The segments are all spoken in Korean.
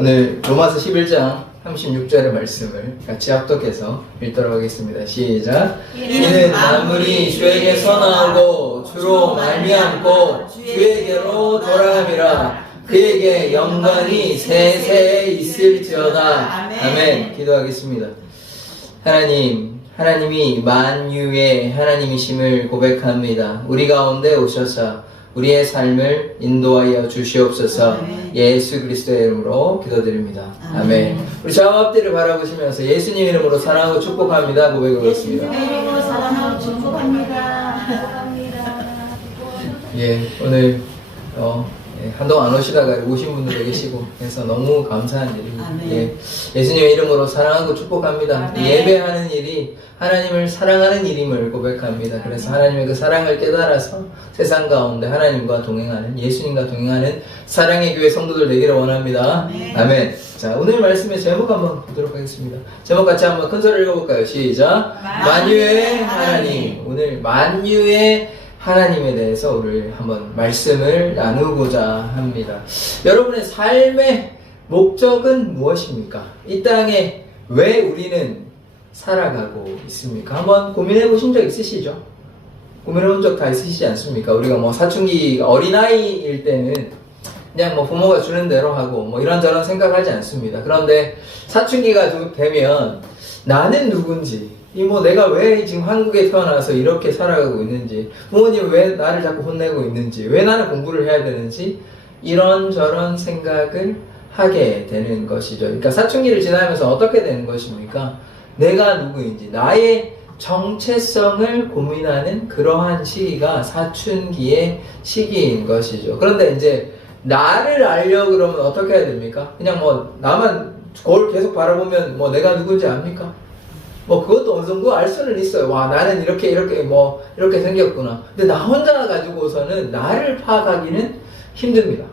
오늘 로마서 11장 36절의 말씀을 같이 합독해서 읽도록 하겠습니다. 시작. 이는 만물이 주에게 선하고 주로 말미암고 주에게로 돌아감이라. 그에게 영광이 세세에 있을지어다. 아멘. 기도하겠습니다. 하나님이 만유의 하나님이심을 고백합니다. 우리 가운데 오셔서 우리의 삶을 인도하여 주시옵소서. 예수 그리스도의 이름으로 기도드립니다. 아멘. 우리 좌우 앞뒤를 바라보시면서 예수님 이름으로 사랑하고 축복합니다. 고백을 하겠습니다. 이름으로 사랑하고 축복합니다. 예, 오늘 한동안 안 오시다가 오신 분들도 계시고 해서 너무 감사한 일입니다. 예, 예수님의 이름으로 사랑하고 축복합니다. 예배하는 일이 하나님을 사랑하는 일임을 고백합니다. 그래서 하나님의 그 사랑을 깨달아서 세상 가운데 하나님과 동행하는, 예수님과 동행하는 사랑의 교회 성도들 되기를 원합니다. 아멘. 자, 오늘 말씀의 제목 한번 보도록 하겠습니다. 제목 같이 한번 큰 소리 읽어볼까요? 시작. 만유의 하나님. 오늘 만유의 하나님에 대해서 오늘 한번 말씀을 나누고자 합니다. 여러분의 삶의 목적은 무엇입니까? 이 땅에 왜 우리는 살아가고 있습니까? 한번 고민해 보신 적 있으시죠? 고민해 본 적 다 있으시지 않습니까? 우리가 뭐 사춘기 어린아이일 때는 그냥 뭐 부모가 주는 대로 하고 뭐 이런저런 생각하지 않습니다. 그런데 사춘기가 되면 나는 누군지, 뭐 내가 왜 지금 한국에 태어나서 이렇게 살아가고 있는지, 부모님 왜 나를 자꾸 혼내고 있는지, 왜 나는 공부를 해야 되는지 이런저런 생각을 하게 되는 것이죠. 그러니까 사춘기를 지나면서 어떻게 되는 것입니까? 내가 누구인지, 나의 정체성을 고민하는 그러한 시기가 사춘기의 시기인 것이죠. 그런데 이제 나를 알려고 그러면 어떻게 해야 됩니까? 그냥 뭐 나만 거울 계속 바라보면 뭐 내가 누군지 압니까? 뭐 그것도 어느 정도 알 수는 있어요. 와, 나는 이렇게 생겼구나. 근데 나 혼자 가지고서는 나를 파악하기는 힘듭니다.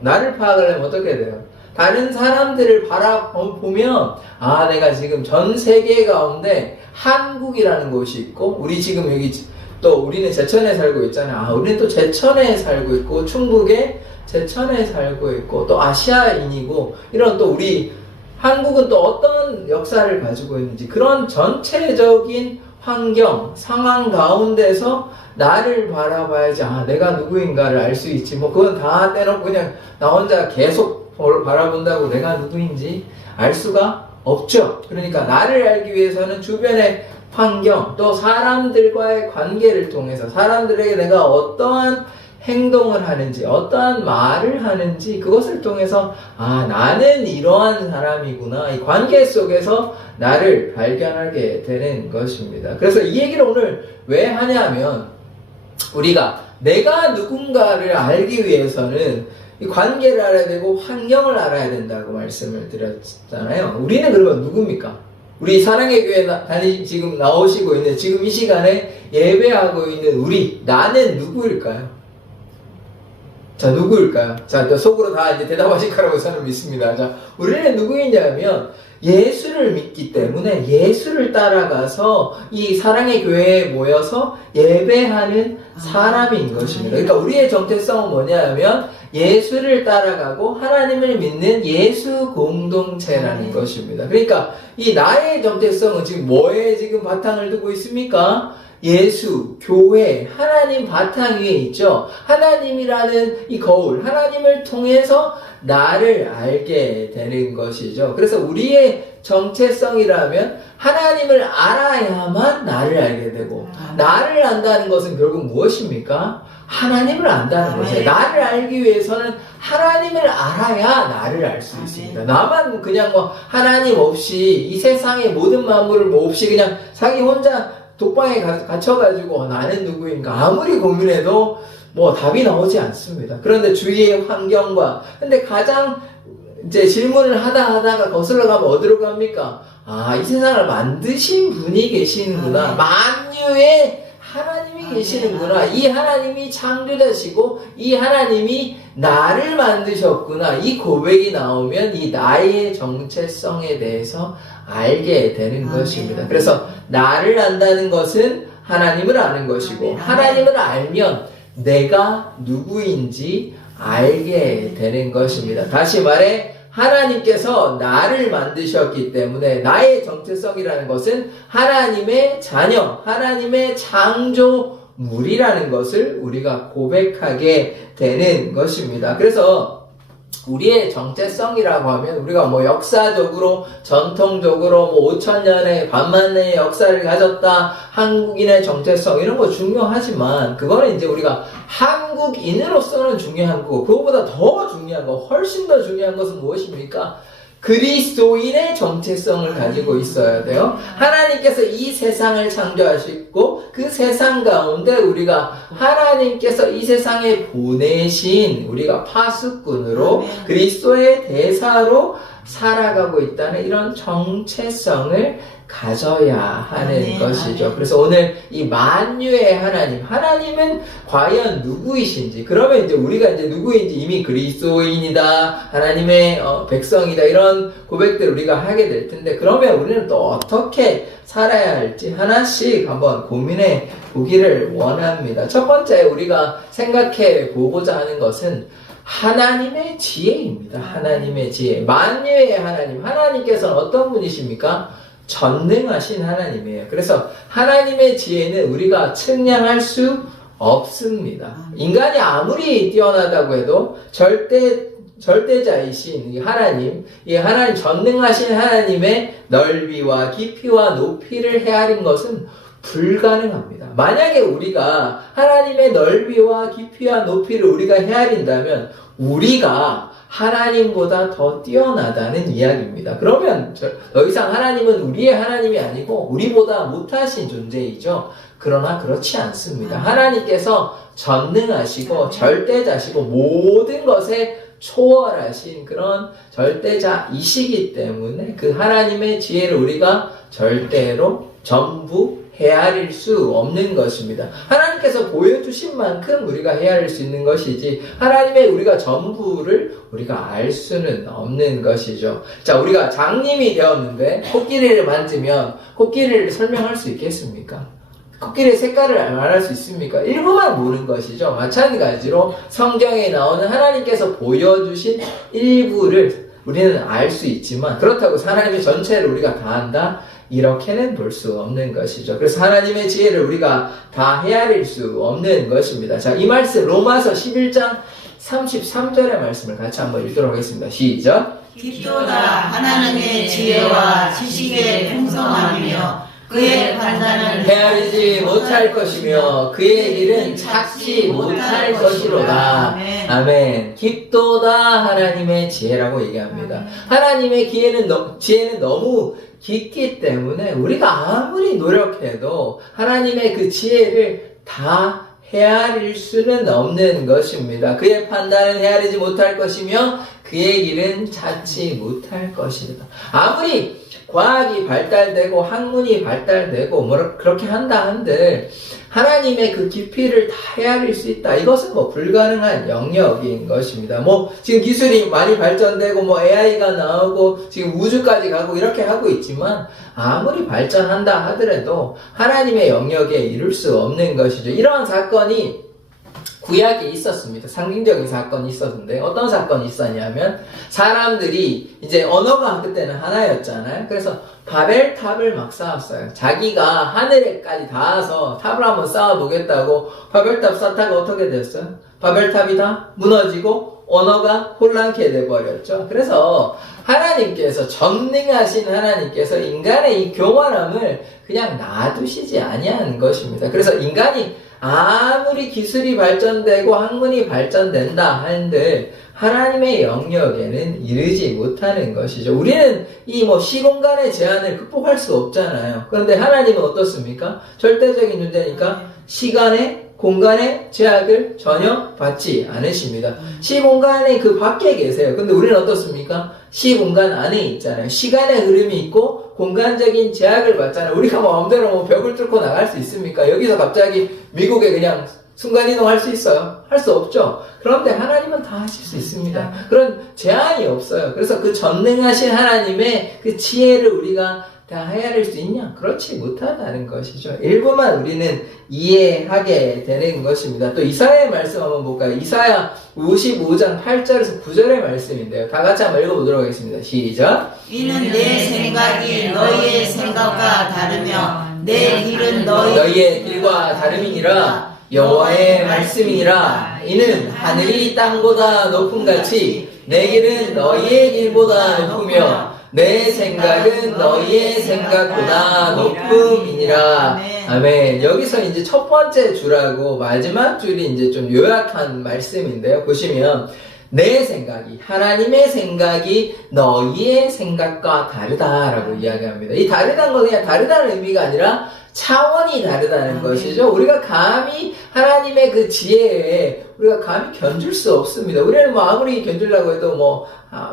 나를 파악하려면 어떻게 해야 돼요? 다른 사람들을 바라보면, 아, 내가 지금 전 세계 가운데 한국이라는 곳이 있고, 우리 지금 여기 또 우리는 제천에 살고 있잖아요. 아, 우리는 또 제천에 살고 있고, 충북에 제천에 살고 있고, 또 아시아인이고, 이런 또 우리 한국은 또 어떤 역사를 가지고 있는지, 그런 전체적인 환경, 상황 가운데서 나를 바라봐야지, 아, 내가 누구인가를 알 수 있지. 뭐 그건 다 떼놓고 그냥 나 혼자 계속 바라본다고 내가 누구인지 알 수가 없죠. 그러니까 나를 알기 위해서는 주변의 환경, 또 사람들과의 관계를 통해서 사람들에게 내가 어떠한 행동을 하는지, 어떠한 말을 하는지, 그것을 통해서 아, 나는 이러한 사람이구나, 이 관계 속에서 나를 발견하게 되는 것입니다. 그래서 이 얘기를 오늘 왜 하냐면, 우리가 내가 누군가를 알기 위해서는 이 관계를 알아야 되고 환경을 알아야 된다고 말씀을 드렸잖아요. 우리는 그러면 누굽니까? 우리 사랑의 교회 지금 나오시고 있는, 지금 이 시간에 예배하고 있는 우리, 나는 누구일까요? 자, 누구일까요? 자, 속으로 다 이제 대답하실 거라고 저는 믿습니다. 자, 우리는 누구이냐면 예수를 믿기 때문에 예수를 따라가서 이 사랑의 교회에 모여서 예배하는 사람인 것입니다. 그러니까 우리의 정체성은 뭐냐면 예수를 따라가고 하나님을 믿는 예수 공동체라는 것입니다. 그러니까 이 나의 정체성은 지금 뭐에 지금 바탕을 두고 있습니까? 예수, 교회, 하나님 바탕 위에 있죠. 하나님이라는 이 거울, 하나님을 통해서 나를 알게 되는 것이죠. 그래서 우리의 정체성이라면 하나님을 알아야만 나를 알게 되고, 나를 안다는 것은 결국 무엇입니까? 하나님을 안다는 것이에요. 나를 알기 위해서는 하나님을 알아야 나를 알 수 있습니다. 나만 그냥 뭐 하나님 없이, 이 세상의 모든 만물을 뭐 없이 그냥 자기 혼자 독방에 갇혀가지고 나는 누구인가 아무리 고민해도 뭐 답이 나오지 않습니다. 그런데 주위의 환경과, 근데 가장 이제 질문을 하다가 거슬러 가면 어디로 갑니까? 아, 이 세상을 만드신 분이 계시는구나. 만유의 하나님이 계시는구나. 이 하나님이 창조자시고 이 하나님이 나를 만드셨구나. 이 고백이 나오면 이 나의 정체성에 대해서 알게 되는 것입니다. 그래서 나를 안다는 것은 하나님을 아는 것이고, 하나님을 알면 내가 누구인지 알게 되는 것입니다. 다시 말해, 하나님께서 나를 만드셨기 때문에 나의 정체성이라는 것은 하나님의 자녀, 하나님의 창조물이라는 것을 우리가 고백하게 되는 것입니다. 그래서 우리의 정체성이라고 하면 우리가 뭐 역사적으로 전통적으로 뭐 5,000년의 반만년의 역사를 가졌다, 한국인의 정체성 이런 거 중요하지만 그거는 이제 우리가 한국인으로서는 중요한 거고, 그거보다 더 중요한 거, 훨씬 더 중요한 것은 무엇입니까? 그리스도인의 정체성을 가지고 있어야 돼요. 하나님께서 이 세상을 창조하시고 그 세상 가운데 우리가 하나님께서 이 세상에 보내신 우리가 파수꾼으로 그리스도의 대사로 살아가고 있다는 이런 정체성을 가져야 하는 것이죠. 그래서 오늘 이 만유의 하나님, 하나님은 과연 누구이신지, 그러면 이제 우리가 이제 누구인지 이미 그리스도인이다, 하나님의 백성이다, 이런 고백들을 우리가 하게 될 텐데, 그러면 우리는 또 어떻게 살아야 할지 하나씩 한번 고민해 보기를 원합니다. 첫 번째 우리가 생각해 보고자 하는 것은 하나님의 지혜입니다. 하나님의 지혜. 만유의 하나님, 하나님께서는 어떤 분이십니까? 전능하신 하나님이에요. 그래서 하나님의 지혜는 우리가 측량할 수 없습니다. 인간이 아무리 뛰어나다고 해도 절대자이신 이 하나님 전능하신 하나님의 넓이와 깊이와 높이를 헤아린 것은 불가능합니다. 만약에 우리가 하나님의 넓이와 깊이와 높이를 우리가 헤아린다면 우리가 하나님보다 더 뛰어나다는 이야기입니다. 그러면 더 이상 하나님은 우리의 하나님이 아니고 우리보다 못하신 존재이죠. 그러나 그렇지 않습니다. 하나님께서 전능하시고 절대자시고 모든 것에 초월하신 그런 절대자이시기 때문에 그 하나님의 지혜를 우리가 절대로 전부 헤아릴 수 없는 것입니다. 하나님께서 보여주신 만큼 우리가 헤아릴 수 있는 것이지 하나님의 우리가 전부를 우리가 알 수는 없는 것이죠. 자, 우리가 장님이 되었는데 코끼리를 만지면 코끼리를 설명할 수 있겠습니까? 코끼리의 색깔을 말할 수 있습니까? 일부만 보는 것이죠. 마찬가지로 성경에 나오는 하나님께서 보여주신 일부를 우리는 알 수 있지만 그렇다고 하나님의 전체를 우리가 다 안다? 이렇게는 볼 수 없는 것이죠. 그래서 하나님의 지혜를 우리가 다 헤아릴 수 없는 것입니다. 자, 이 말씀 로마서 11장 33절의 말씀을 같이 한번 읽도록 하겠습니다. 시작. 깊도다 하나님의 지혜와 지식의 풍성함이며 그의 판단을 헤아리지 못할 것이며 그의 길은 찾지 못할 것이로다. 아멘. 깊도다 하나님의 지혜라고 얘기합니다. 하나님의 지혜는 너무 깊기 때문에 우리가 아무리 노력해도 하나님의 그 지혜를 다 헤아릴 수는 없는 것입니다. 그의 판단은 헤아리지 못할 것이며 그의 길은 찾지 못할 것이다. 아무리 과학이 발달되고 학문이 발달되고 그렇게 한다 한들 하나님의 그 깊이를 다 헤아릴 수 있다. 이것은 불가능한 영역인 것입니다. 지금 기술이 많이 발전되고 AI가 나오고 지금 우주까지 가고 이렇게 하고 있지만 아무리 발전한다 하더라도 하나님의 영역에 이룰 수 없는 것이죠. 이러한 사건이 구약에 있었습니다. 상징적인 사건이 있었는데 어떤 사건이 있었냐면 사람들이 이제 언어가 그때는 하나였잖아요. 그래서 바벨탑을 막 쌓았어요. 자기가 하늘에까지 닿아서 탑을 한번 쌓아보겠다고 바벨탑 쌓다가 어떻게 됐어요? 바벨탑이 다 무너지고 언어가 혼란케 돼버렸죠. 그래서 하나님께서 전능하신 하나님께서 인간의 이 교만함을 그냥 놔두시지 아니하는 것입니다. 그래서 인간이 아무리 기술이 발전되고 학문이 발전된다 한들 하나님의 영역에는 이르지 못하는 것이죠. 우리는 이 시공간의 제한을 극복할 수 없잖아요. 그런데 하나님은 어떻습니까? 절대적인 존재니까 시간의 공간의 제약을 전혀 받지 않으십니다. 시공간의 그 밖에 계세요. 근데 우리는 어떻습니까? 시공간 안에 있잖아요. 시간의 흐름이 있고 공간적인 제약을 받잖아요. 우리가 마음대로 벽을 뚫고 나갈 수 있습니까? 여기서 갑자기 미국에 그냥 순간이동할 수 있어요? 할 수 없죠. 그런데 하나님은 다 하실 수 있습니다. 그런 제한이 없어요. 그래서 그 전능하신 하나님의 그 지혜를 우리가 다 헤아릴 수 있냐? 그렇지 못하다는 것이죠. 일부만 우리는 이해하게 되는 것입니다. 또 이사야의 말씀 한번 볼까요? 이사야 55장 8절에서 9절의 말씀인데요. 다 같이 한번 읽어보도록 하겠습니다. 시작. 이는 내 생각이 너희의 생각과 다르며 내 길은 너희의 길과 다름이니라. 여호와의 말씀이니라. 이는 하늘이 땅보다 높음같이 내 길은 너희의 길보다 높으며 내 생각은 너희의 생각보다 높음이니라. 아멘. 여기서 이제 첫 번째 줄하고 마지막 줄이 이제 좀 요약한 말씀인데요. 보시면 내 생각이, 하나님의 생각이 너희의 생각과 다르다라고 이야기합니다. 이 다르다는 건 그냥 다르다는 의미가 아니라 차원이 다르다는 것이죠. 우리가 감히 하나님의 그 지혜에 우리가 감히 견줄 수 없습니다. 우리는 뭐 아무리 견주려고 해도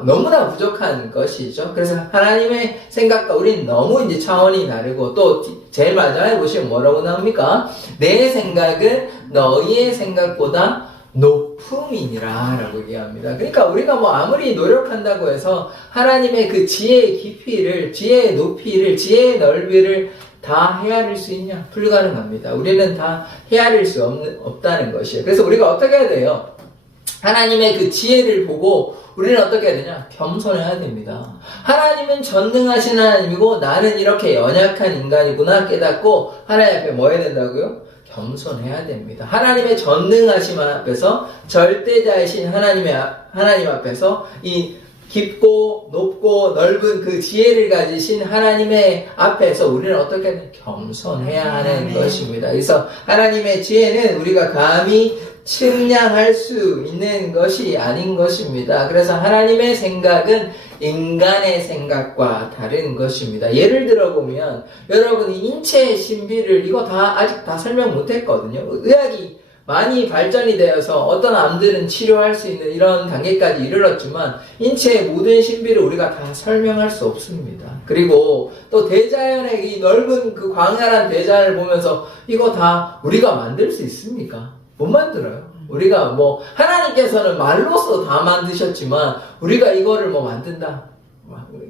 너무나 부족한 것이죠. 그래서 하나님의 생각과 우리는 너무 이제 차원이 다르고, 또 제일 마지막에 보시면 뭐라고 나옵니까? 내 생각은 너희의 생각보다 높음이니라 라고 얘기합니다. 그러니까 우리가 뭐 아무리 노력한다고 해서 하나님의 그 지혜의 깊이를, 지혜의 높이를, 지혜의 넓이를 다 헤아릴 수 있냐? 불가능합니다. 우리는 다 헤아릴 수 없다는 것이에요. 그래서 우리가 어떻게 해야 돼요? 하나님의 그 지혜를 보고 우리는 어떻게 해야 되냐? 겸손해야 됩니다. 하나님은 전능하신 하나님이고 나는 이렇게 연약한 인간이구나 깨닫고 하나님 앞에 뭐 해야 된다고요? 겸손해야 됩니다. 하나님의 전능하심 앞에서, 절대자이신 하나님 앞에서 이 깊고 높고 넓은 그 지혜를 가지신 하나님의 앞에서 우리는 어떻게 겸손해야 하는 것입니다. 그래서 하나님의 지혜는 우리가 감히 측량할 수 있는 것이 아닌 것입니다. 그래서 하나님의 생각은 인간의 생각과 다른 것입니다. 예를 들어 보면 여러분이 인체의 신비를 이거 아직 다 설명 못 했거든요. 의학이 많이 발전이 되어서 어떤 암들은 치료할 수 있는 이런 단계까지 이르렀지만 인체의 모든 신비를 우리가 다 설명할 수 없습니다. 그리고 또 대자연의 이 넓은 그 광활한 대자연을 보면서 이거 다 우리가 만들 수 있습니까? 못 만들어요. 우리가 하나님께서는 말로써 다 만드셨지만 우리가 이거를 만든다?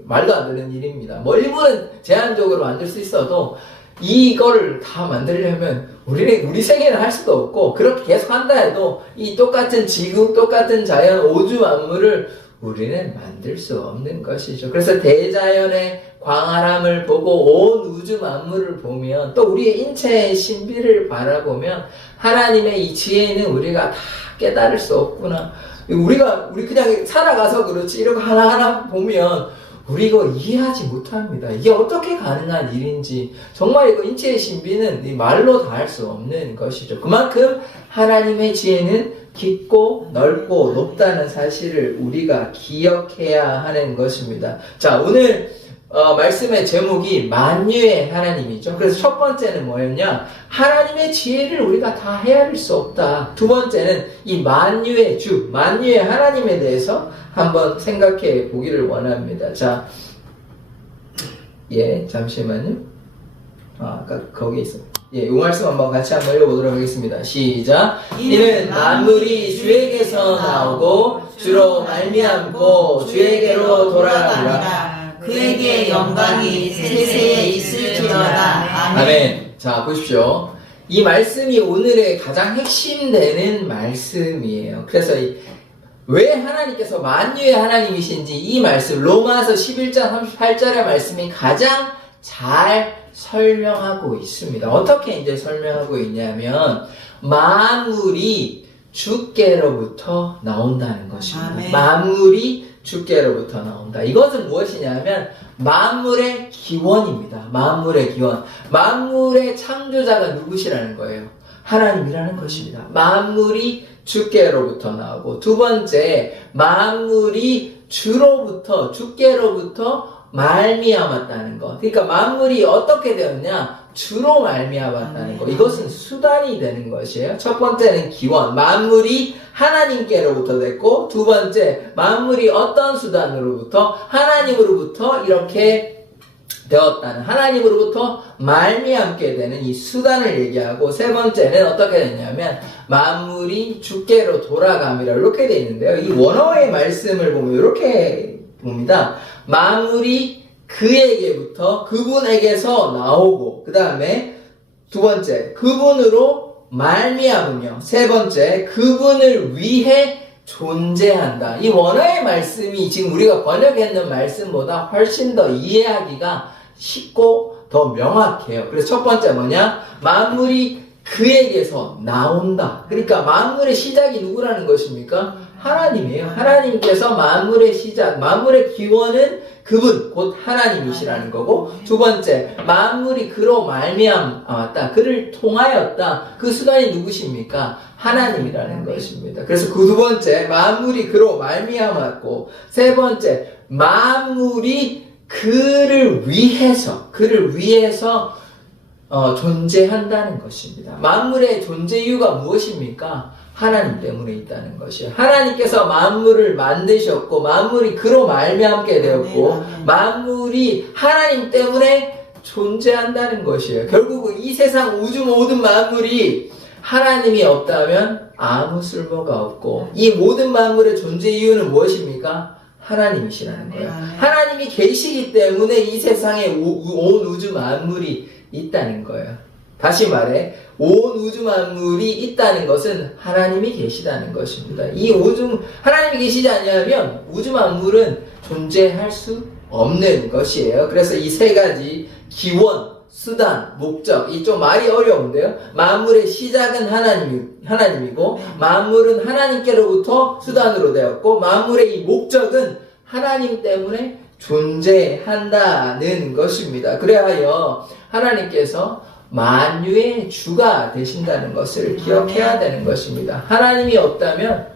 말도 안 되는 일입니다. 일부는 제한적으로 만들 수 있어도 이거를 다 만들려면 우리 세계는 할 수도 없고, 그렇게 계속 한다 해도 이 똑같은 지구, 똑같은 자연, 우주 만물을 우리는 만들 수 없는 것이죠. 그래서 대자연의 광활함을 보고 온 우주 만물을 보면, 또 우리의 인체의 신비를 바라보면 하나님의 이 지혜는 우리가 다 깨달을 수 없구나. 우리 그냥 살아가서 그렇지 이런 거 하나하나 보면 우리 이거 이해하지 못합니다. 이게 어떻게 가능한 일인지. 정말 이거 인체의 신비는 말로 다 할 수 없는 것이죠. 그만큼 하나님의 지혜는 깊고 넓고 높다는 사실을 우리가 기억해야 하는 것입니다. 자, 오늘 말씀의 제목이 만유의 하나님이죠. 그래서 첫 번째는 뭐였냐? 하나님의 지혜를 우리가 다 헤아릴 수 없다. 두 번째는 이 만유의 주, 만유의 하나님에 대해서 한번 생각해 보기를 원합니다. 자, 잠시만요. 아까 거기 있어. 이 말씀 한번 같이 한번 읽어보도록 하겠습니다. 시작. 이는 만물이 주에게서 나오고 주로 말미암고 주에게로 돌아가리라. 그에게 영광이 세세에 있을지어다. 아멘. 자, 보십시오. 이 말씀이 오늘의 가장 핵심되는 말씀이에요. 그래서 왜 하나님께서 만유의 하나님이신지 이 말씀, 로마서 11장 38절의 말씀이 가장 잘 설명하고 있습니다. 어떻게 이제 설명하고 있냐면, 만물이 주께로부터 나온다는 것입니다. 아멘. 만물이 주께로부터 나온다. 이것은 무엇이냐면 만물의 기원입니다. 만물의 기원. 만물의 창조자가 누구시라는 거예요? 하나님이라는 것입니다. 만물이 주께로부터 나오고, 두 번째, 만물이 주께로부터 말미암았다는 것. 그러니까 만물이 어떻게 되었냐? 주로 말미암았다는 것. 이것은 수단이 되는 것이에요. 첫 번째는 기원. 만물이 하나님께로부터 됐고, 두 번째, 만물이 어떤 수단으로부터? 하나님으로부터 이렇게 되었다는, 하나님으로부터 말미암게 되는 이 수단을 얘기하고, 세 번째는 어떻게 되냐면 만물이 주께로 돌아감이라 이렇게 되어 있는데요. 이 원어의 말씀을 보면 이렇게 봅니다. 만물이 그에게부터 그분에게서 나오고 그 다음에 두 번째 그분으로 말미암으며 세 번째 그분을 위해 존재한다. 이 원어의 말씀이 지금 우리가 번역했는 말씀보다 훨씬 더 이해하기가 쉽고 더 명확해요. 그래서 첫 번째 뭐냐? 만물이 그에게서 나온다. 그러니까 만물의 시작이 누구라는 것입니까? 하나님이에요. 하나님께서 만물의 시작, 만물의 기원은 그분, 곧 하나님이시라는 거고, 두 번째, 만물이 그로 말미암았다. 그를 통하였다. 그 수단이 누구십니까? 하나님이라는 것입니다. 그래서 그 두 번째, 만물이 그로 말미암았고, 세 번째, 만물이 그를 위해서 존재한다는 것입니다. 만물의 존재 이유가 무엇입니까? 하나님 때문에 있다는 것이에요. 하나님께서 만물을 만드셨고 만물이 그로 말미암게 되었고 만물이 하나님 때문에 존재한다는 것이에요. 결국 이 세상 우주 모든 만물이 하나님이 없다면 아무 쓸모가 없고 이 모든 만물의 존재 이유는 무엇입니까? 하나님이시라는 거예요. 하나님이 계시기 때문에 이 세상에 온 우주 만물이 있다는 거예요. 다시 말해 온 우주 만물이 있다는 것은 하나님이 계시다는 것입니다. 하나님이 계시지 않으면 우주 만물은 존재할 수 없는 것이에요. 그래서 이 세 가지 기원, 수단, 목적, 이 좀 말이 어려운데요. 만물의 시작은 하나님이고 만물은 하나님께로부터 수단으로 되었고 만물의 이 목적은 하나님 때문에 존재한다는 것입니다. 그래하여 하나님께서 만유의 주가 되신다는 것을 기억해야 되는 것입니다. 하나님이 없다면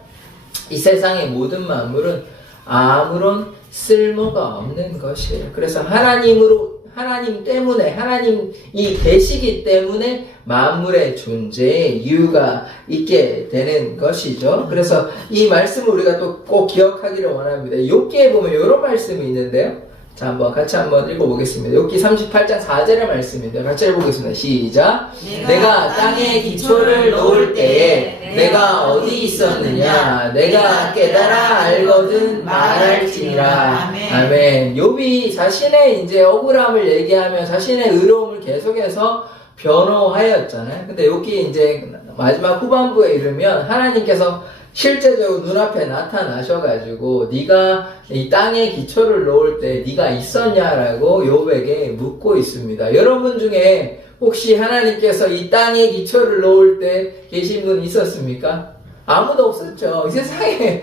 이 세상의 모든 만물은 아무런 쓸모가 없는 것이에요. 그래서 하나님 때문에, 하나님이 계시기 때문에 만물의 존재에 이유가 있게 되는 것이죠. 그래서 이 말씀을 우리가 또 꼭 기억하기를 원합니다. 욥기에 보면 이런 말씀이 있는데요. 자, 같이 한번 읽어보겠습니다. 욥기 38장 4절의 말씀인데요. 같이 읽어보겠습니다. 시작. 내가 땅에 기초를 놓을 때에 내가 어디 있었느냐? 내가 깨달아 알거든 말할지니라. 아멘. 욥이 자신의 이제 억울함을 얘기하며 자신의 의로움을 계속해서 변호하였잖아요. 근데 여기 이제 마지막 후반부에 이르면 하나님께서 실제적으로 눈앞에 나타나셔가지고 네가 이 땅에 기초를 놓을 때 네가 있었냐라고 욥에게 묻고 있습니다. 여러분 중에 혹시 하나님께서 이 땅에 기초를 놓을 때 계신 분 있었습니까? 아무도 없었죠. 이 세상에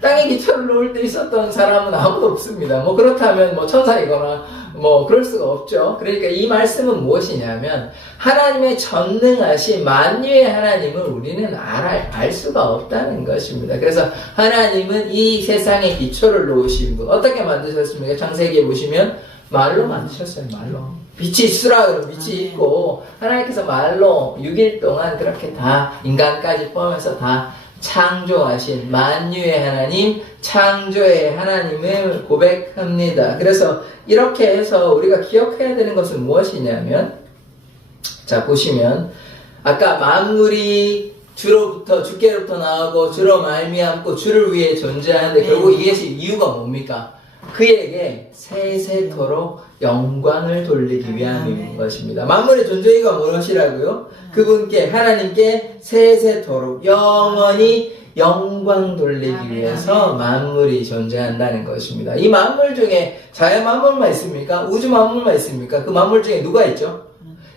땅에 기초를 놓을 때 있었던 사람은 아무도 없습니다. 그렇다면 천사이거나 그럴 수가 없죠. 그러니까 이 말씀은 무엇이냐면 하나님의 전능하신 만유의 하나님을 우리는 알 수가 없다는 것입니다. 그래서 하나님은 이 세상에 기초를 놓으신 분 어떻게 만드셨습니까? 창세기에 보시면 말로 만드셨어요. 말로. 빛이 있으라 그러면 빛이 있고 하나님께서 말로 6일 동안 그렇게 다 인간까지 포함해서 다 창조하신 만유의 하나님, 창조의 하나님을 고백합니다. 그래서 이렇게 해서 우리가 기억해야 되는 것은 무엇이냐면 자 보시면 아까 만물이 주께로부터 나오고 주로 말미암고 주를 위해 존재하는데 결국 이것이 이유가 뭡니까? 그에게 세세토록 영광을 돌리기 위함인 것입니다. 만물의 존재이가 무엇이라고요? 그분께 하나님께 세세토록 영원히 영광 돌리기 위해서 만물이 존재한다는 것입니다. 이 만물 중에 자연 만물만 있습니까? 우주 만물만 있습니까? 그 만물 중에 누가 있죠?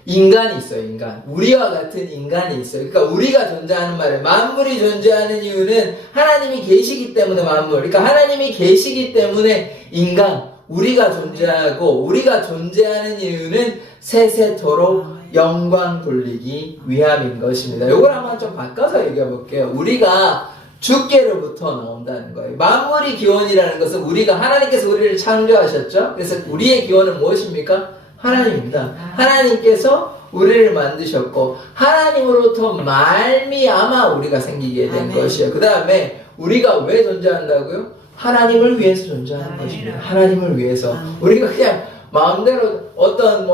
인간이 있어요. 인간. 우리와 같은 인간이 있어요. 그러니까 우리가 존재하는 말에 만물이 존재하는 이유는 하나님이 계시기 때문에 만물. 그러니까 하나님이 계시기 때문에 인간, 우리가 존재하고 우리가 존재하는 이유는 세세토록 영광 돌리기 위함인 것입니다. 이걸 한번 좀 바꿔서 얘기해 볼게요. 우리가 주께로부터 나온다는 거예요. 만물이 기원이라는 것은 하나님께서 우리를 창조하셨죠. 그래서 우리의 기원은 무엇입니까? 하나님입니다. 하나님께서 우리를 만드셨고 하나님으로부터 말미암아 우리가 생기게 된 것이에요. 그 다음에 우리가 왜 존재한다고요? 하나님을 위해서 존재하는 것입니다. 하나님을 위해서. 우리가 그냥 마음대로 어떤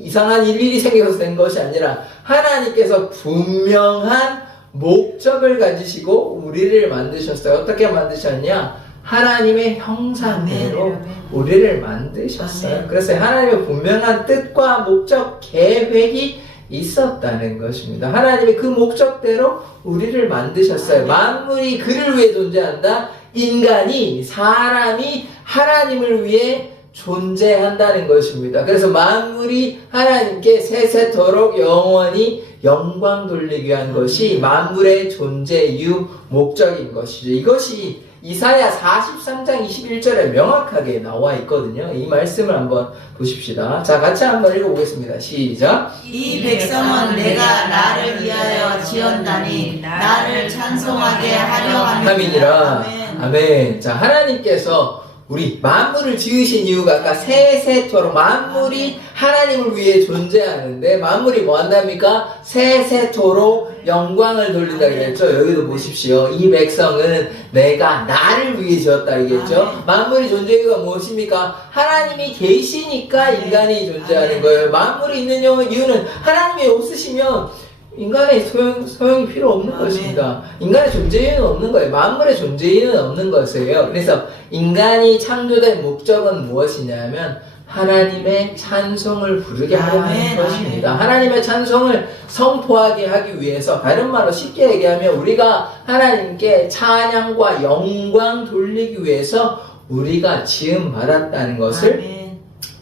이상한 일이 생겨서 된 것이 아니라 하나님께서 분명한 목적을 가지시고 우리를 만드셨어요. 어떻게 만드셨냐? 하나님의 형상대로 우리를 만드셨어요. 그래서 하나님의 분명한 뜻과 목적, 계획이 있었다는 것입니다. 하나님의 그 목적대로 우리를 만드셨어요. 만물이 그를 위해 존재한다. 인간이, 사람이 하나님을 위해 존재한다는 것입니다. 그래서 만물이 하나님께 세세토록 영원히 영광 돌리기 위한 것이 만물의 존재 이유 목적인 것이죠. 이것이 이사야 43장 21절에 명확하게 나와 있거든요. 이 말씀을 한번 보십시다. 자, 같이 한번 읽어보겠습니다. 시작. 이 백성은 내가 나를 위하여 지었나니 나를 찬송하게 하려 함이니라. 아멘. 자, 하나님께서 우리 만물을 지으신 이유가 아까 세세토록 만물이 하나님을 위해 존재하는데 만물이 뭐 한답니까? 세세토록 영광을 돌린다 그랬죠. 여기도 보십시오. 이 백성은 내가 나를 위해 지었다 이겠죠. 만물이 존재의 이유가 무엇입니까? 하나님이 계시니까 인간이 존재하는 거예요. 만물이 있는 이유는 하나님이 없으시면 인간의 소용이 필요 없는 것입니다. 인간의 존재는 없는 거예요. 만물의 존재는 없는 것이에요. 그래서 인간이 창조된 목적은 무엇이냐면 하나님의 찬송을 부르게 하려 하는 것입니다. 하나님의 찬송을 선포하게 하기 위해서, 다른 말로 쉽게 얘기하면 우리가 하나님께 찬양과 영광 돌리기 위해서 우리가 지음 받았다는 것을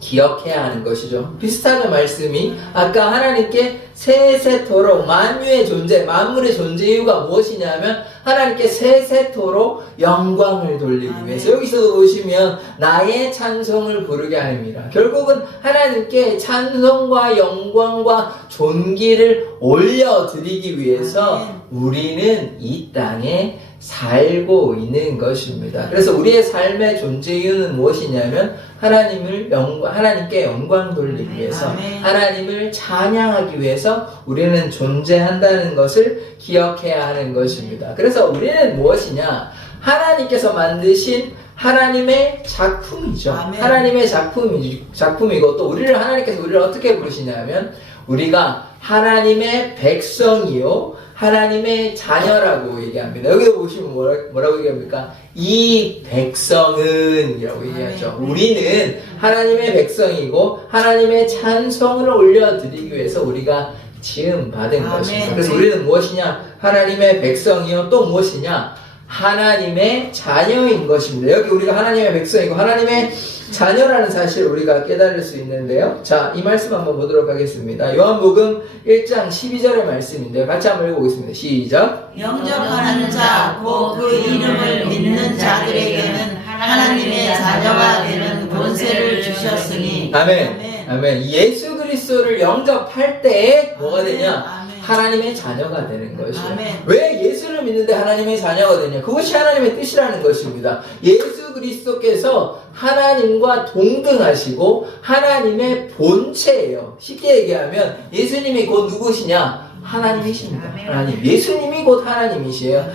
기억해야 하는 것이죠. 비슷하게 말씀이 아까 하나님께 세세토록 만유의 존재, 만물의 존재 이유가 무엇이냐면 하나님께 세세토록 영광을 돌리기 위해서. 여기서도 보시면 나의 찬송을 부르게 하느니라. 결국은 하나님께 찬송과 영광과 존귀를 올려드리기 위해서 우리는 이 땅에 살고 있는 것입니다. 그래서 우리의 삶의 존재 이유는 무엇이냐면 하나님께 영광 돌리기 위해서, 하나님을 찬양하기 위해서 우리는 존재한다는 것을 기억해야 하는 것입니다. 그래서 우리는 무엇이냐? 하나님께서 만드신 하나님의 작품이죠. 하나님의 작품이고, 또 하나님께서 우리를 어떻게 부르시냐면 우리가 하나님의 백성이요 하나님의 자녀라고 얘기합니다. 여기 보시면 뭐라고 얘기합니까? 이 백성은 이라고 얘기하죠. 우리는 하나님의 백성이고 하나님의 찬송을 올려드리기 위해서 우리가 지음 받은 것입니다. 그래서 우리는 무엇이냐? 하나님의 백성이요 또 무엇이냐? 하나님의 자녀인 것입니다. 여기 우리가 하나님의 백성이고 하나님의 자녀라는 사실을 우리가 깨달을 수 있는데요. 자, 이 말씀 한번 보도록 하겠습니다. 요한복음 1장 12절의 말씀인데요. 같이 한번 읽어보겠습니다. 시작. 영접하는 자, 곧 그 이름을 믿는 자들에게는 하나님의 자녀가 되는 권세를 주셨으니. 아멘. 아멘. 예수 그리스도를 영접할 때 뭐가 되냐? 하나님의 자녀가 되는 것이에요. 왜 예수를 믿는데 하나님의 자녀가 되냐? 그것이 하나님의 뜻이라는 것입니다. 예수 그리스도께서 하나님과 동등하시고 하나님의 본체예요. 쉽게 얘기하면 예수님이 곧 누구시냐? 하나님이십니다. 하나님. 예수님이 곧 하나님이시에요.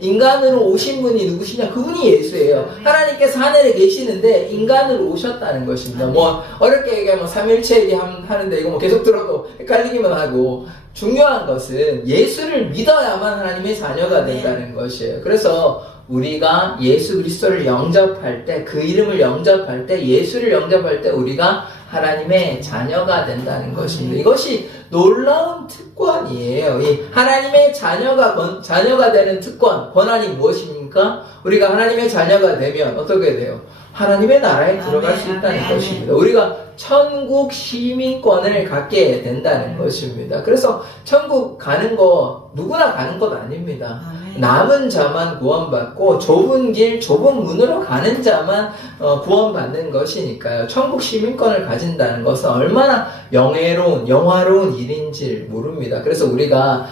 인간으로 오신 분이 누구시냐? 그분이 예수예요. 하나님께서 하늘에 계시는데 인간으로 오셨다는 것입니다. 어렵게 얘기하면 삼일체 얘기하는데 이거 계속 들어도 헷갈리기만 하고, 중요한 것은 예수를 믿어야만 하나님의 자녀가 된다는 것이에요. 그래서 우리가 예수 그리스도를 영접할 때, 그 이름을 영접할 때, 예수를 영접할 때 우리가 하나님의 자녀가 된다는 것입니다. 이것이 놀라운 특권이에요. 이 하나님의 자녀가 되는 특권, 권한이 무엇입니까? 우리가 하나님의 자녀가 되면 어떻게 돼요? 하나님의 나라에 들어갈 수 있다는 것입니다. 우리가 천국 시민권을 갖게 된다는 것입니다. 그래서 천국 가는 거 누구나 가는 것 아닙니다. 남은 자만 구원받고 좁은 길, 좁은 문으로 가는 자만 구원받는 것이니까요. 천국 시민권을 가진다는 것은 얼마나 영화로운 일인지 모릅니다. 그래서 우리가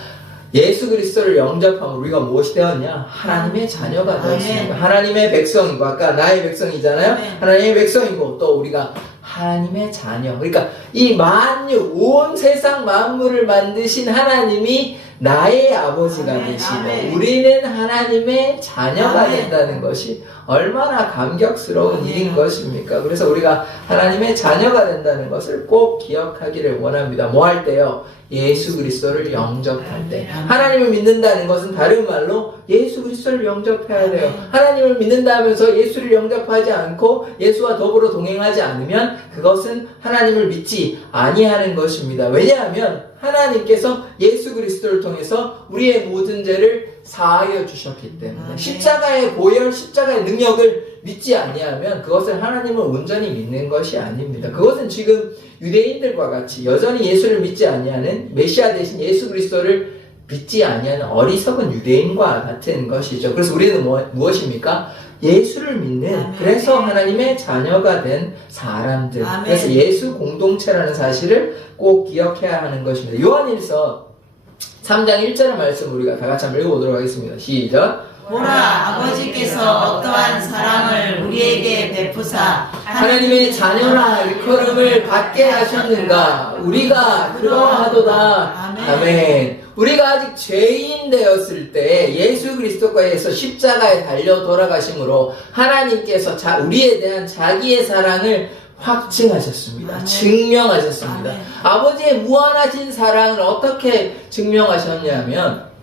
예수 그리스도를 영접하면 우리가 무엇이 되었냐? 하나님의 자녀가 되었습니다. 하나님의 백성이고, 아까 나의 백성이잖아요. 하나님의 백성이고, 또 우리가 하나님의 자녀. 그러니까 이 만유, 온 세상 만물을 만드신 하나님이 나의 아버지가 되시고 우리는 하나님의 자녀가 된다는 것이 얼마나 감격스러운 일인 것입니까? 그래서 우리가 하나님의 자녀가 된다는 것을 꼭 기억하기를 원합니다. 뭐 할 때요? 예수 그리스도를 영접할 때. 하나님을 믿는다는 것은 다른 말로 예수 그리스도를 영접해야 돼요. 하나님을 믿는다면서 예수를 영접하지 않고 예수와 더불어 동행하지 않으면 그것은 하나님을 믿지 아니하는 것입니다. 왜냐하면 하나님께서 예수 그리스도를 통해서 우리의 모든 죄를 사하여 주셨기 때문에 십자가의 보혈, 십자가의 능력을 믿지 아니하면 그것을 하나님을 온전히 믿는 것이 아닙니다. 그것은 지금 유대인들과 같이 여전히 예수를 믿지 아니하는 메시아 대신 예수 그리스도를 믿지 아니하는 어리석은 유대인과 같은 것이죠. 그래서 우리는 무엇입니까? 예수를 믿는, 그래서 하나님의 자녀가 된 사람들. 그래서 예수 공동체라는 사실을 꼭 기억해야 하는 것입니다. 요한일서 3장 1절의 말씀 우리가 다 같이 한번 읽어보도록 하겠습니다. 시작. 보라, 아버지께서 어떠한 사랑을 우리에게 베푸사 하나님의 자녀라 일컬음을 받게 하셨는가? 우리가 그러하도다. 아멘. 우리가 아직 죄인 되었을 때 예수 그리스도께서 십자가에 달려 돌아가심으로 하나님께서 우리에 대한 자기의 사랑을 확증하셨습니다. 아멘. 증명하셨습니다. 아멘. 아버지의 무한하신 사랑을 어떻게 증명하셨냐면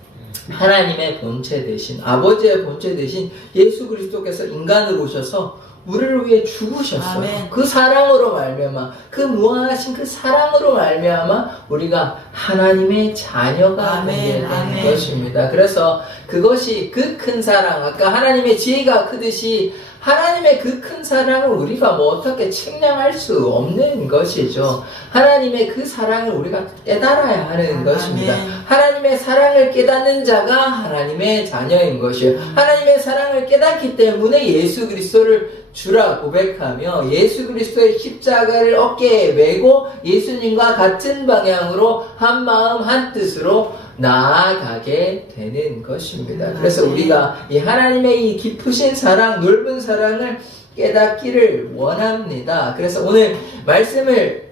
하나님의 본체 대신, 아버지의 본체 대신 예수 그리스도께서 인간으로 오셔서 우리를 위해 죽으셨어요. 아멘. 그 사랑으로 말미암아, 그 무한하신 그 사랑으로 말미암아 우리가 하나님의 자녀가 되게 되는 것입니다. 그래서 그것이 그 큰 사랑, 아까 하나님의 지혜가 크듯이 하나님의 그 큰 사랑을 우리가 뭐 어떻게 측량할 수 없는 것이죠. 하나님의 그 사랑을 우리가 깨달아야 하는 것입니다. 하나님의 사랑을 깨닫는 자가 하나님의 자녀인 것이에요. 하나님의 사랑을 깨닫기 때문에 예수 그리스도를 주라 고백하며 예수 그리스도의 십자가를 어깨에 메고 예수님과 같은 방향으로 한 마음 한 뜻으로 나아가게 되는 것입니다. 그래서 우리가 이 하나님의 이 깊으신 사랑, 넓은 사랑을 깨닫기를 원합니다. 그래서 오늘 말씀을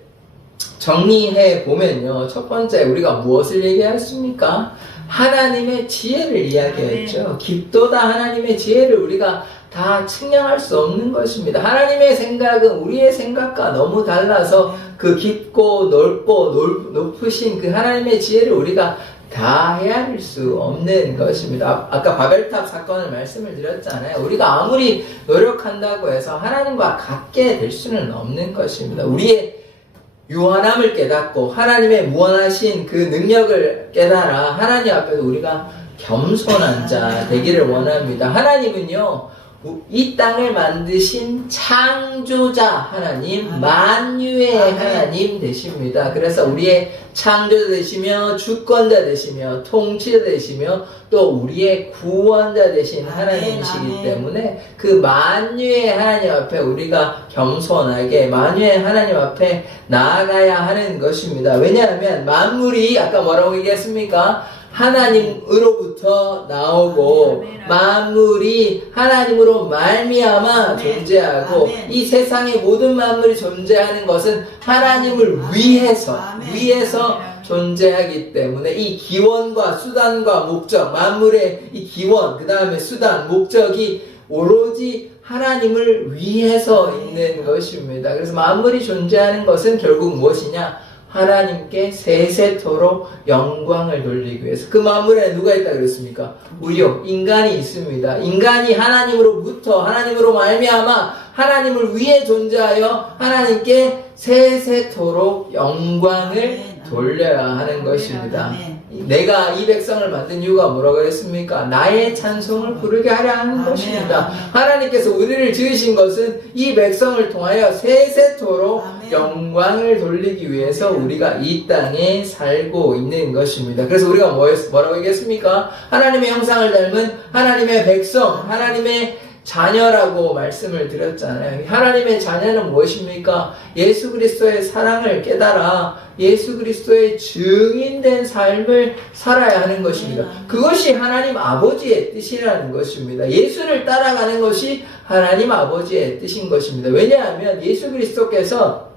정리해 보면요, 첫 번째 우리가 무엇을 얘기했습니까? 하나님의 지혜를 이야기했죠. 깊도다 하나님의 지혜를 우리가 다 측량할 수 없는 것입니다. 하나님의 생각은 우리의 생각과 너무 달라서 그 깊고 넓고 높으신 그 하나님의 지혜를 우리가 다 헤아릴 수 없는 것입니다. 아까 바벨탑 사건을 말씀을 드렸잖아요. 우리가 아무리 노력한다고 해서 하나님과 같게 될 수는 없는 것입니다. 우리의 유한함을 깨닫고 하나님의 무한하신 그 능력을 깨달아 하나님 앞에서 우리가 겸손한 자 되기를 원합니다. 하나님은요, 이 땅을 만드신 창조자 하나님, 만유의 하나님 되십니다. 그래서 우리의 창조자 되시며 주권자 되시며 통치자 되시며 또 우리의 구원자 되신 하나님이시기 때문에 그 만유의 하나님 앞에 우리가 겸손하게 만유의 하나님 앞에 나아가야 하는 것입니다. 왜냐하면 만물이 아까 뭐라고 얘기했습니까? 하나님으로부터 나오고 만물이 하나님으로 말미암아 존재하고 이 세상의 모든 만물이 존재하는 것은 하나님을 위해서 존재하기 때문에 이 기원과 수단과 목적, 만물의 이 기원, 그 다음에 수단, 목적이 오로지 하나님을 위해서 있는 것입니다. 그래서 만물이 존재하는 것은 결국 무엇이냐? 하나님께 세세토록 영광을 돌리기 위해서. 그 만물에 누가 있다 그랬습니까? 우리요, 인간이 있습니다. 인간이 하나님으로부터 하나님으로 말미암아 하나님을 위해 존재하여 하나님께 세세토록 영광을 돌려야 하는 것입니다. 내가 이 백성을 만든 이유가 뭐라고 했습니까? 나의 찬송을 부르게 하려 하는 것입니다. 하나님께서 우리를 지으신 것은 이 백성을 통하여 세세토록 영광을 돌리기 위해서 우리가 이 땅에 살고 있는 것입니다. 그래서 우리가 뭐라고 얘기했습니까? 하나님의 형상을 닮은 하나님의 백성, 하나님의 자녀라고 말씀을 드렸잖아요. 하나님의 자녀는 무엇입니까? 예수 그리스도의 사랑을 깨달아 예수 그리스도의 증인된 삶을 살아야 하는 것입니다. 그것이 하나님 아버지의 뜻이라는 것입니다. 예수를 따라가는 것이 하나님 아버지의 뜻인 것입니다. 왜냐하면 예수 그리스도께서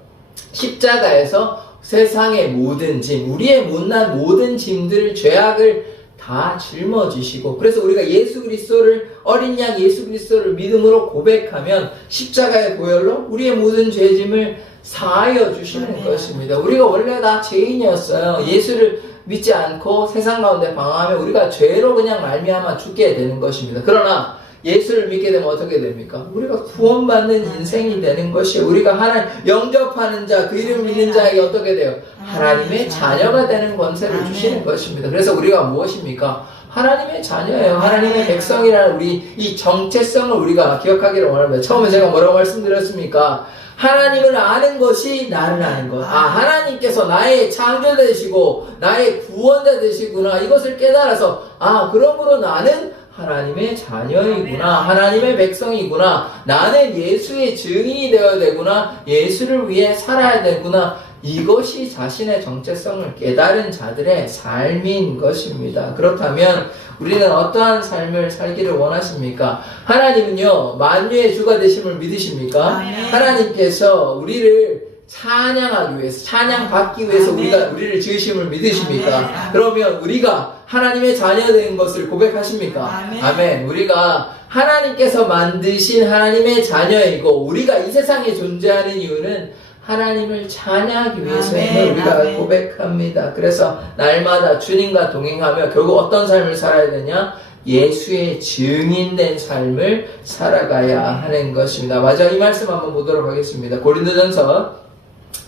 십자가에서 세상의 모든 짐, 우리의 못난 모든 짐들, 죄악을 다 짊어지시고, 그래서 우리가 예수 그리스도를, 어린 양 예수 그리스도를 믿음으로 고백하면 십자가의 보혈로 우리의 모든 죄짐을 사하여 주시는 것입니다. 우리가 원래 다 죄인이었어요. 예수를 믿지 않고 세상 가운데 방황하면 우리가 죄로 그냥 말미암아 죽게 되는 것입니다. 그러나 예수를 믿게 되면 어떻게 됩니까? 우리가 구원받는 인생이 되는 것이에요. 우리가 하나님 영접하는 자, 그 이름 믿는 자에게 어떻게 돼요? 하나님의 자녀가 되는 권세를 주시는 것입니다. 그래서 우리가 무엇입니까? 하나님의 자녀예요. 하나님의 백성이라는 우리 이 정체성을 우리가 기억하기를 원합니다. 처음에 제가 뭐라고 말씀드렸습니까? 하나님을 아는 것이 나를 아는 것. 하나님께서 나의 창조자 되시고 나의 구원자 되시구나. 이것을 깨달아서 그러므로 나는 하나님의 자녀이구나. 하나님의 백성이구나. 나는 예수의 증인이 되어야 되구나. 예수를 위해 살아야 되구나. 이것이 자신의 정체성을 깨달은 자들의 삶인 것입니다. 그렇다면 우리는 어떠한 삶을 살기를 원하십니까? 하나님은요, 만유의 주가 되심을 믿으십니까? 하나님께서 우리를 찬양하기 위해서, 찬양받기 위해서 우리를 지으심을 믿으십니까? 그러면 우리가 하나님의 자녀된 것을 고백하십니까? 아멘. 우리가 하나님께서 만드신 하나님의 자녀이고, 우리가 이 세상에 존재하는 이유는 하나님을 찬양하기 위해서임을 우리가 고백합니다. 그래서 날마다 주님과 동행하며 결국 어떤 삶을 살아야 되냐? 예수의 증인된 삶을 살아가야 하는 것입니다. 마지막 이 말씀 한번 보도록 하겠습니다. 고린도전서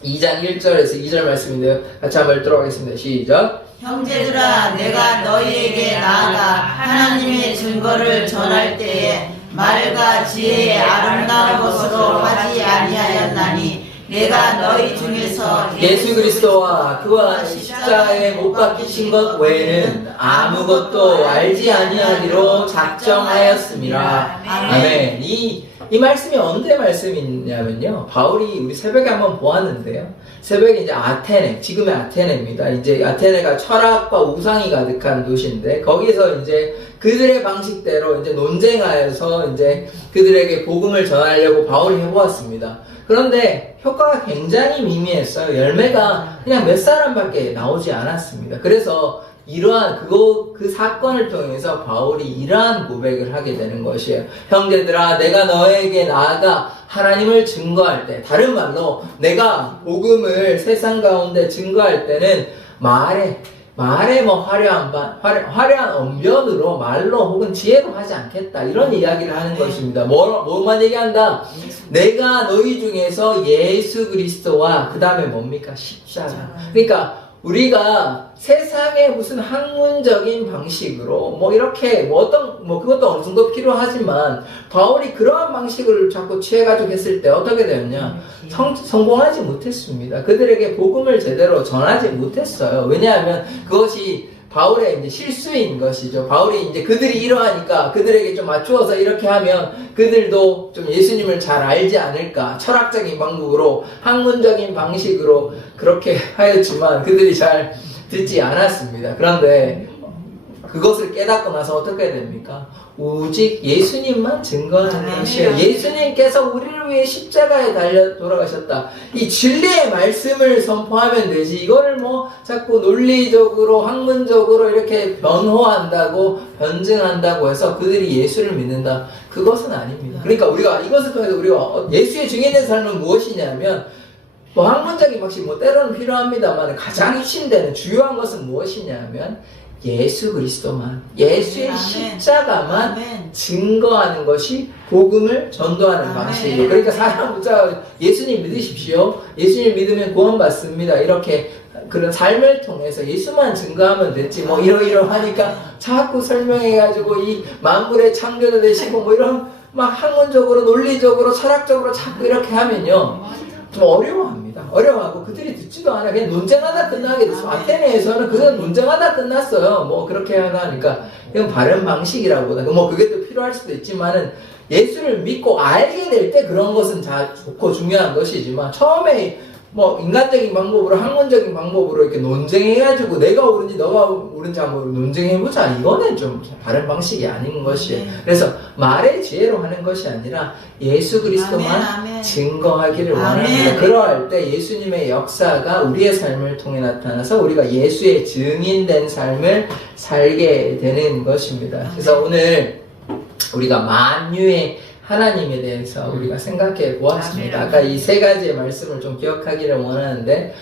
2장 1절에서 2절 말씀인데요. 같이 한번 읽도록 하겠습니다. 시작. 형제들아, 내가 너희에게 나아가 하나님의 증거를 전할 때에 말과 지혜의 아름다운 것으로 하지 아니하였나니 내가 너희 중에서 예수 그리스도와 그와 십자가에 못 박히신 것 외에는 아무것도 알지 아니하기로 작정하였습니다. 아멘. 이 말씀이 언제 말씀이냐면요, 바울이 우리 새벽에 한번 보았는데요. 새벽에 이제 아테네, 지금의 아테네입니다. 이제 아테네가 철학과 우상이 가득한 도시인데, 거기서 이제 그들의 방식대로 이제 논쟁하여서 이제 그들에게 복음을 전하려고 바울이 해보았습니다. 그런데 효과가 굉장히 미미했어요. 열매가 그냥 몇 사람밖에 나오지 않았습니다. 그래서 이러한 그 사건을 통해서 바울이 이러한 고백을 하게 되는 것이에요. 형제들아, 내가 너에게 나아가 하나님을 증거할 때, 다른 말로 내가 복음을 세상 가운데 증거할 때는 말에 뭐 화려한 언변으로 말로 혹은 지혜로 하지 않겠다, 이런 이야기를 하는 것입니다. 뭐만 얘기한다? 내가 너희 중에서 예수 그리스도와 그 다음에 뭡니까? 십자가. 그러니까 우리가 세상의 무슨 학문적인 방식으로 그것도 어느 정도 필요하지만 바울이 그러한 방식을 자꾸 취해가지고 했을 때 어떻게 되었냐? 성공하지 못했습니다. 그들에게 복음을 제대로 전하지 못했어요. 왜냐하면 그것이 바울의 이제 실수인 것이죠. 바울이 이제 그들이 이러하니까 그들에게 좀 맞추어서 이렇게 하면 그들도 좀 예수님을 잘 알지 않을까. 철학적인 방법으로, 학문적인 방식으로 그렇게 하였지만 그들이 잘 듣지 않았습니다. 그런데 그것을 깨닫고 나서 어떻게 됩니까? 오직 예수님만 증거하는 것이에요. 예수님께서 우리를 위해 십자가에 달려 돌아가셨다. 이 진리의 말씀을 선포하면 되지. 이거를 자꾸 논리적으로, 학문적으로 이렇게 변호한다고, 변증한다고 해서 그들이 예수를 믿는다. 그것은 아닙니다. 그러니까 우리가 이것을 통해서 우리가 예수의 증인된 삶은 무엇이냐면, 학문적인 방식 때로는 필요합니다만 가장 핵심되는 주요한 것은 무엇이냐면 예수 그리스도만, 예수의 십자가만 증거하는 것이 복음을 전도하는 방식이에요. 그러니까 사람 붙잡아 예수님 믿으십시오. 예수님 믿으면 구원받습니다. 이렇게 그런 삶을 통해서 예수만 증거하면 됐지. 이러하니까 자꾸 설명해가지고 이 만물의 창조자 되시고 이런 학문적으로, 논리적으로, 철학적으로 자꾸 이렇게 하면요, 좀 어려워하고 그들이 듣지도 않아. 그냥 논쟁하다 끝나게 됐어. 아테네에서는 그건 논쟁하다 끝났어요. 그렇게 하니까 이건 바른 방식이라고 보다. 그게 또 필요할 수도 있지만은 예수를 믿고 알게 될 때 그런 것은 다 좋고 중요한 것이지만 처음에 뭐 인간적인 방법으로 학문적인 방법으로 이렇게 논쟁해가지고 내가 옳은지 너가 옳은지 한번 논쟁해보자, 이거는 좀 바른 방식이 아닌 것이에요. 그래서 말의 지혜로 하는 것이 아니라 예수 그리스도만 아멘. 증거하기를 아멘. 원합니다. 그러할 때 예수님의 역사가 우리의 삶을 통해 나타나서 우리가 예수의 증인된 삶을 살게 되는 것입니다. 그래서 오늘 우리가 만유의 하나님에 대해서 우리가 생각해 보았습니다. 아까 이 세 가지의 말씀을 좀 기억하기를 원하는데,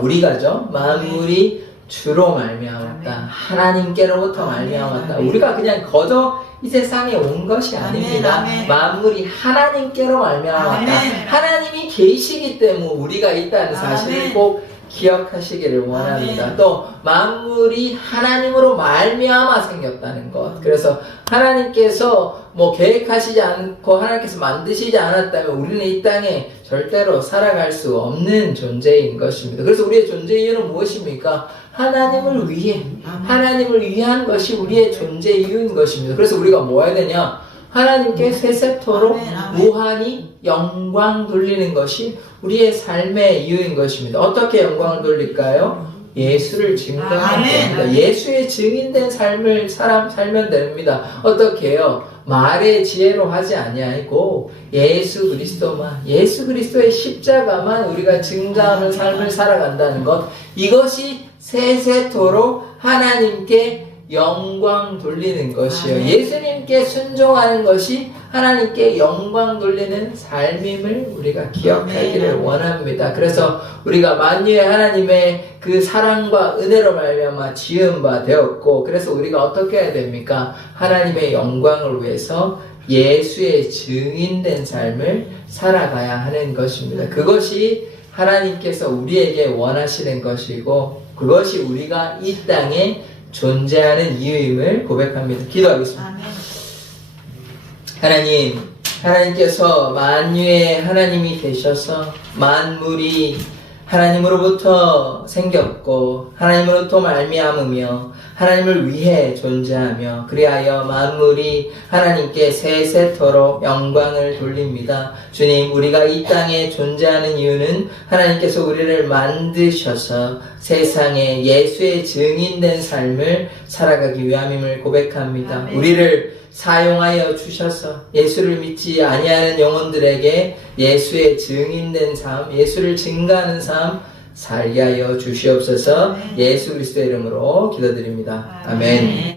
우리가죠. 만물이 주로 말미암았다. 하나님께로부터 말미암았다. 우리가 그냥 거저 이 세상에 온 것이 아닙니다. 만물이 하나님께로 말미암았다. 하나님이 계시기 때문에 우리가 있다는 사실을 꼭 기억하시기를 원합니다. 또 만물이 하나님으로 말미암아 생겼다는 것. 그래서 하나님께서 뭐 계획하시지 않고 하나님께서 만드시지 않았다면 우리는 이 땅에 절대로 살아갈 수 없는 존재인 것입니다. 그래서 우리의 존재 이유는 무엇입니까? 하나님을 위해, 하나님을 위한 것이 우리의 존재 이유인 것입니다. 그래서 우리가 뭐 해야 되냐? 하나님께 세세토록 무한히 영광 돌리는 것이 우리의 삶의 이유인 것입니다. 어떻게 영광을 돌릴까요? 예수를 증거하면 됩니다. 예수의 증인된 삶을 살면 됩니다. 어떻게 해요? 말의 지혜로 하지 아니하고 예수 그리스도만, 예수 그리스도의 십자가만 우리가 증거하는 삶을 살아간다는 것, 이것이 세세토록 하나님께 영광 돌리는 것이요. 예수님께 순종하는 것이 하나님께 영광 돌리는 삶임을 우리가 기억하기를 원합니다. 그래서 우리가 만유의 하나님의 그 사랑과 은혜로 말미암아 지은 바 되었고, 그래서 우리가 어떻게 해야 됩니까? 하나님의 영광을 위해서 예수의 증인된 삶을 살아가야 하는 것입니다. 그것이 하나님께서 우리에게 원하시는 것이고, 그것이 우리가 이 땅에 존재하는 이유임을 고백합니다. 기도하겠습니다. 하나님께서 만유의 하나님이 되셔서 만물이 하나님으로부터 생겼고 하나님으로부터 말미암으며 하나님을 위해 존재하며 그리하여 만물이 하나님께 세세토록 영광을 돌립니다. 주님, 우리가 이 땅에 존재하는 이유는 하나님께서 우리를 만드셔서 세상에 예수의 증인된 삶을 살아가기 위함임을 고백합니다. 아멘. 우리를 사용하여 주셔서 예수를 믿지 아니하는 영혼들에게 예수의 증인된 삶, 예수를 증거하는 삶 살게 하여 주시옵소서. 예수 그리스도의 이름으로 기도드립니다. 아멘.